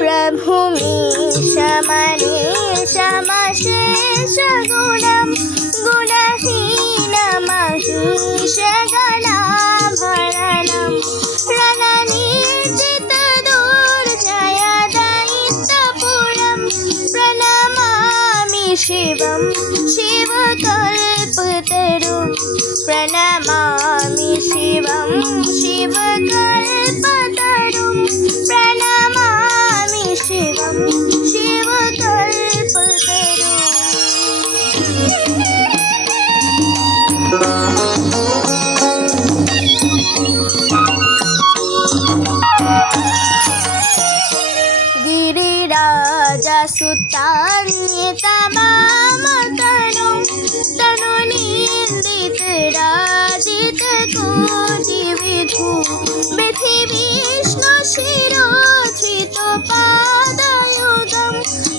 प्रभु मीश मनीष मशेष गुणं गुणहीनमहीश गणाभरणं रणनीजित दुर्जय दैत्यपुरं प्रणमामि शिवं शिवकल्पतरुं प्रणमामि शिवं शिवकल्पतरुं प्रणमामि शिवं शिवकल्पतरुं गिरिराजसुतान्यतमामतनुं तनुनीन्दितराजितकोटिविधु विधिविष्णुशिरोधृतपादयुगं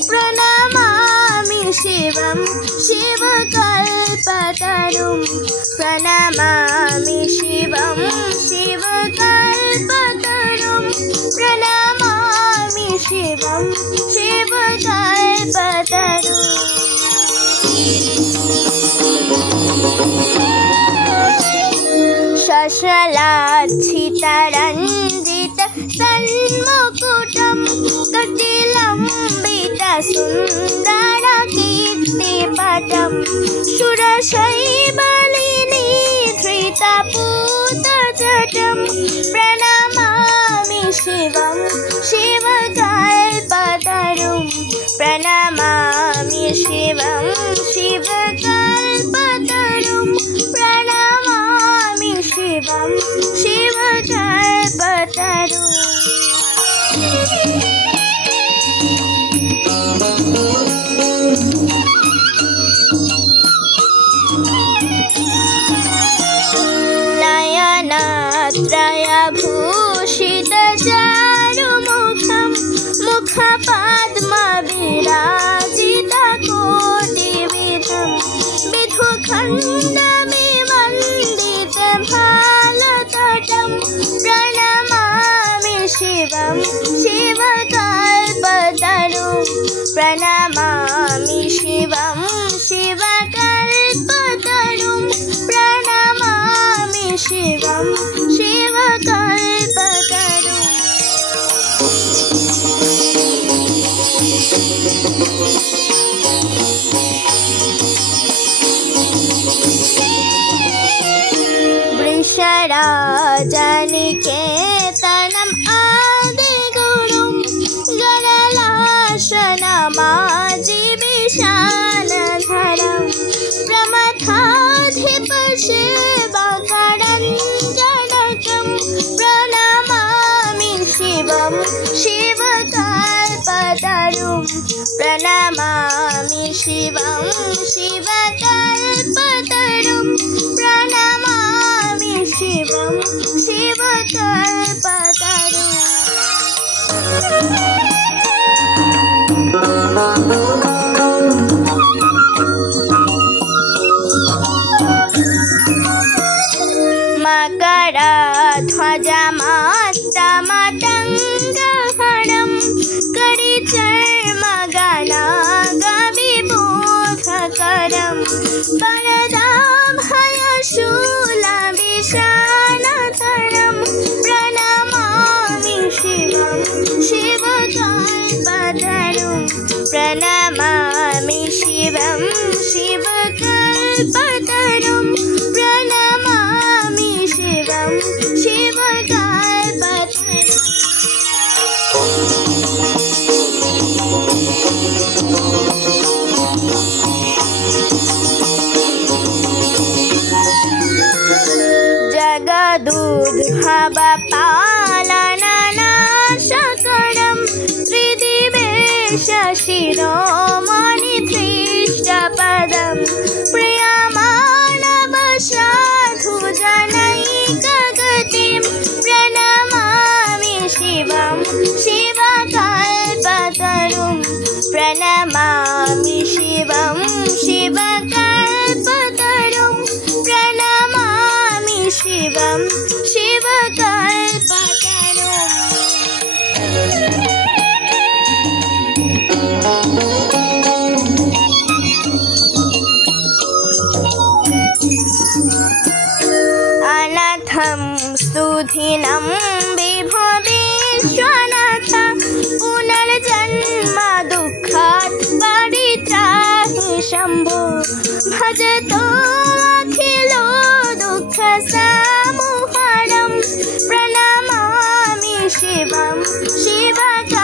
प्रणमामि शिवं शिवकल्पतरुं प्रणमामि शिवं शिवकल्पतरुं प्रणमामि शिवं शिवकल्पतरुं शशलाच्छितरञ्जित सन्मुकुटं कटिलम्बित सुन्दरकीर्तिपटं सुरशैबलिनीधृतपूतजटं प्रणमामि शिवं शिवकल्पतरुं प्रणमामि शिवं शिवकल्पतरुं प्रणमामि शिवं शिवकल्पतरुं नयनत्रयभूषितचारुमुखं मुखपद्मविराजितकोटिविधं विधुखण्डमिवन्दितभालतटं प्रणमामि शिवं शिवकल्पतरुं प्रणमामि शिवं शिवकल्पतरुं प्रणमामि शिवं शिवकल्पतरुं वृषराजनिकेतनम् आदिगुरुं गणनाशनमाजिविशालधरं प्रमथाधिपशिवकरञ्जनकं प्रणमामि शिवं शिवकल्पतरुं प्रणमामि शिवं शिवकल्पतरुं प्रणमामि शिवं शिवकल्पतरुं मकरध्वजमास्तमतङ्गहरं करिचर्मगणागविबोधकरं वरदाभयशूलविशालधरं प्रणमामि शिवं शिवकल्पतरुं प्रणमामि शिवं शिवकल्पतरुं प्रणमामि शिवं शिवकल्पतरुं जगदुद्भवपालननाशकरं त्रिदिवेशशिरोमणिधृष्टपदं प्रियमाणवसाधुजनैकगतिं प्रणमामि शिवं शिवकल्पतरुं दीनं विभो विश्वनाथ पुनर्जन्म दुःखात् परित्राहि शम्भो भजतो अखिलो दुःखसमुहरं प्रणमामि शिवं शिवके